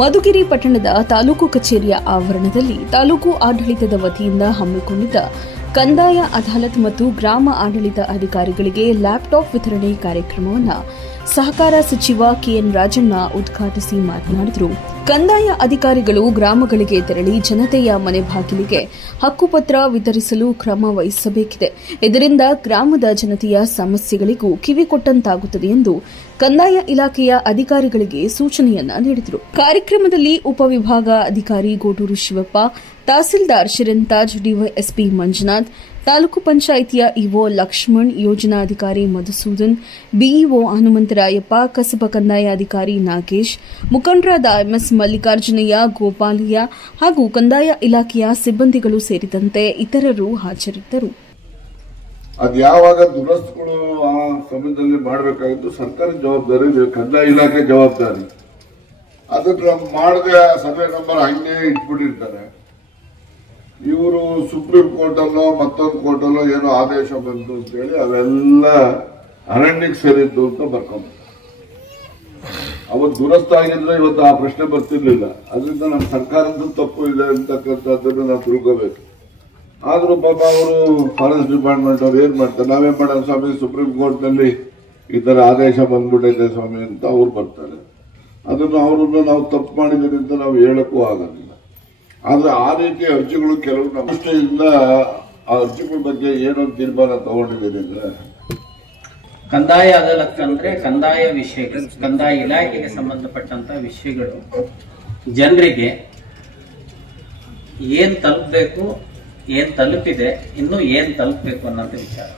ಮಧುಗಿರಿ ಪಟ್ಟಣದ ತಾಲೂಕು ಕಚೇರಿಯ ಆವರಣದಲ್ಲಿ ತಾಲೂಕು ಆಡಳಿತದ ವತಿಯಿಂದ ಹಮ್ಮಿಕೊಂಡಿದ್ದ ಕಂದಾಯ ಅದಾಲತ್ ಮತ್ತು ಗ್ರಾಮ ಆಡಳಿತ ಅಧಿಕಾರಿಗಳಿಗೆ ಲ್ಯಾಪ್ಟಾಪ್ ವಿತರಣೆ ಕಾರ್ಯಕ್ರಮವನ್ನು ಸಹಕಾರ ಸಚಿವ ಕೆಎನ್ ರಾಜಣ್ಣ ಉದ್ಘಾಟಿಸಿ ಮಾತನಾಡಿದರು. ಕಂದಾಯ ಅಧಿಕಾರಿಗಳು ಗ್ರಾಮಗಳಿಗೆ ತೆರಳಿ ಜನತೆಯ ಮನೆ ಬಾಗಿಲಿಗೆ ಹಕ್ಕುಪತ್ರ ವಿತರಿಸಲು ಕ್ರಮ ವಹಿಸಬೇಕಿದೆ. ಇದರಿಂದ ಗ್ರಾಮದ ಜನತೆಯ ಸಮಸ್ಯೆಗಳಿಗೂ ಕಿವಿಕೊಟ್ಟಂತಾಗುತ್ತದೆ ಎಂದು ಕಂದಾಯ ಇಲಾಖೆಯ ಅಧಿಕಾರಿಗಳಿಗೆ ಸೂಚನೆಯನ್ನ ನೀಡಿದರು. ಕಾರ್ಯಕ್ರಮದಲ್ಲಿ ಉಪವಿಭಾಗ ಅಧಿಕಾರಿ ಗೋಟೂರು ಶಿವಪ್ಪ, ತಹಸೀಲ್ದಾರ್ ಶಿರಂತಾಜ್, ಡಿವೈಎಸ್ಪಿ ಮಂಜುನಾಥ್, ತಾಲೂಕು ಪಂಚಾಯಿತಿಯ ಇಒ ಲಕ್ಷ್ಮಣ್, ಯೋಜನಾಧಿಕಾರಿ ಮಧುಸೂದನ್, ಬಿಇಒ ಹನುಮಂತರಾಯಪ್ಪ, ಕಸಬ ಕಂದಾಯ ಅಧಿಕಾರಿ ನಾಗೇಶ್, ಮುಖಂಡರಾದ ಎಂಎಸ್ ಮಲ್ಲಿಕಾರ್ಜುನಯ್ಯ, ಗೋಪಾಲಯ್ಯ ಹಾಗೂ ಕಂದಾಯ ಇಲಾಖೆಯ ಸಿಬ್ಬಂದಿಗಳು ಸೇರಿದಂತೆ ಇತರರು ಹಾಜರಿದ್ದರು. ಅದು ಯಾವಾಗ ದುರಸ್ತಿಗಳು ಆ ಸಮಯದಲ್ಲಿ ಮಾಡಬೇಕಾಗಿದ್ದು ಸರ್ಕಾರದ ಜವಾಬ್ದಾರಿ, ಕಂದಾಯ ಇಲಾಖೆ ಜವಾಬ್ದಾರಿ. ಅದಕ್ಕೆ ಮಾಡದೆ ಸರ್ವೆ ನಂಬರ್ ಹಂಗೆ ಇಟ್ಬಿಟ್ಟಿರ್ತಾರೆ. ಇವರು ಸುಪ್ರೀಂ ಕೋರ್ಟ್ ಅಲ್ಲೋ ಮತ್ತೊಂದು ಕೋರ್ಟ್ ಅಲ್ಲೋ ಏನೋ ಆದೇಶ ಬಂತು ಅಂತ ಹೇಳಿ ಅವೆಲ್ಲ ಅರಣ್ಯಕ್ಕೆ ಸೇರಿದ್ದು ಅಂತ ಬರ್ಕೊಂಡು ಅವತ್ತು ದುರಸ್ತ ಆಗಿದ್ರೆ ಇವತ್ತು ಆ ಪ್ರಶ್ನೆ ಬರ್ತಿರ್ಲಿಲ್ಲ. ಅದರಿಂದ ನಮ್ಮ ಸರ್ಕಾರದ ತಪ್ಪು ಇದೆ ಅಂತಕ್ಕಂಥದ್ದನ್ನು ನಾವು ತಿಳ್ಕೋಬೇಕು. ಆದ್ರೂ ಪಾಪ ಅವರು ಫಾರೆಸ್ಟ್ ಡಿಪಾರ್ಟ್ಮೆಂಟ್ ಅವ್ರು ಏನ್ ಮಾಡ್ತಾರೆ, ನಾವೇನ್ ಮಾಡೋಣ ಸ್ವಾಮಿ, ಸುಪ್ರೀಂ ಕೋರ್ಟ್ ನಲ್ಲಿ ಈ ತರ ಆದೇಶ ಬಂದ್ಬಿಟ್ಟಿದೆ ಸ್ವಾಮಿ ಅಂತ ಅವ್ರು ಬರ್ತಾರೆ. ಅದನ್ನು ಅವರನ್ನು ನಾವು ತಪ್ಪು ಮಾಡಿದ್ದೀರಿ ಅಂತ ನಾವು ಹೇಳಕ್ಕೂ ಆಗೋದಿಲ್ಲ. ಆದ್ರೆ ಆ ರೀತಿ ಅರ್ಜಿಗಳು ಕೆಲವು ನಮ್ಮ ದೃಷ್ಟಿಯಿಂದ ಆ ಅರ್ಜಿಗಳ ಬಗ್ಗೆ ಏನೊಂದು ತೀರ್ಮಾನ ತಗೊಂಡಿದ್ದೀರಿ ಅಂದ್ರೆ, ಕಂದಾಯ ಅದಾಲತ್ ಅಂದ್ರೆ ಕಂದಾಯ ವಿಷಯಗಳು, ಕಂದಾಯ ಇಲಾಖೆಗೆ ಸಂಬಂಧಪಟ್ಟಂತ ವಿಷಯಗಳು ಜನರಿಗೆ ಏನ್ ತಲುಪಬೇಕು, ಏನ್ ತಲುಪಿದೆ, ಇನ್ನು ಏನ್ ತಲುಪಬೇಕು ಅನ್ನೋಂಥ ವಿಚಾರ.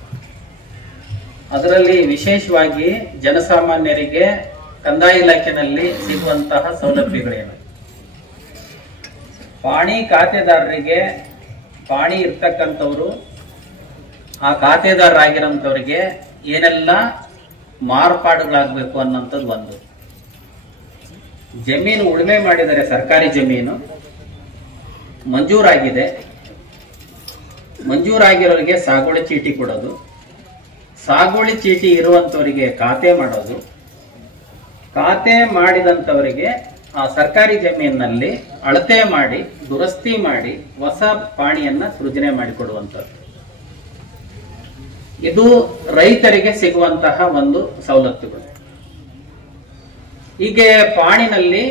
ಅದರಲ್ಲಿ ವಿಶೇಷವಾಗಿ ಜನಸಾಮಾನ್ಯರಿಗೆ ಕಂದಾಯ ಇಲಾಖೆನಲ್ಲಿ ಸಿಗುವಂತಹ ಸೌಲಭ್ಯಗಳೇನು, ಪಾಣಿ ಖಾತೆದಾರರಿಗೆ ಪಾಣಿ ಇರ್ತಕ್ಕಂಥವ್ರು ಆ ಖಾತೆದಾರರಾಗಿರೋಂಥವ್ರಿಗೆ ಏನೆಲ್ಲ ಮಾರ್ಪಾಡುಗಳಾಗಬೇಕು ಅನ್ನೋಂಥದ್ದು ಒಂದು. ಜಮೀನು ಉಳುಮೆ ಮಾಡಿದರೆ ಸರ್ಕಾರಿ ಜಮೀನು ಮಂಜೂರಾಗಿದೆ, ಮಂಜೂರಾಗಿರೋರಿಗೆ ಸಾಗುವಳಿ ಚೀಟಿ ಕೊಡೋದು, ಸಾಗುವಳಿ ಚೀಟಿ ಇರುವಂತವರಿಗೆ ಖಾತೆ ಮಾಡೋದು, ಖಾತೆ ಮಾಡಿದಂತವರಿಗೆ ಆ ಸರ್ಕಾರಿ ಜಮೀನಿನಲ್ಲಿ ಅಳತೆ ಮಾಡಿ ದುರಸ್ತಿ ಮಾಡಿ ಹೊಸ ಪಾಣಿಯನ್ನ ಸೃಜನೆ ಮಾಡಿಕೊಡುವಂಥದ್ದು. ಇದು ರೈತರಿಗೆ ಸಿಗುವಂತಹ ಒಂದು ಸವಲತ್ತುಗಳು. ಹೀಗೆ ಪಾಣಿನಲ್ಲಿ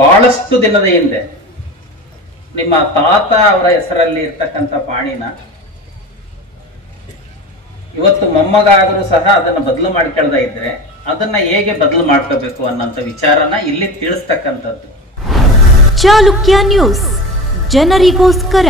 ಬಹಳಷ್ಟು ದಿನದ ಹಿಂದೆ ನಿಮ್ಮ ತಾತ ಅವರ ಹೆಸರಲ್ಲಿ ಇರ್ತಕ್ಕಂಥ ಪಾಣಿನ ಇವತ್ತು ಮೊಮ್ಮಗ ಆದರೂ ಸಹ ಅದನ್ನ ಬದಲು ಮಾಡ್ಕೊಳ್ತಾ ಇದ್ರೆ ಅದನ್ನ ಹೇಗೆ ಬದಲು ಮಾಡ್ಕೋಬೇಕು ಅನ್ನೋಂಥ ವಿಚಾರನ ಇಲ್ಲಿ ತಿಳಿಸ್ತಕ್ಕಂಥದ್ದು. ಚಾಲುಕ್ಯ ನ್ಯೂಸ್, ಜನರಿಗೋಸ್ಕರ.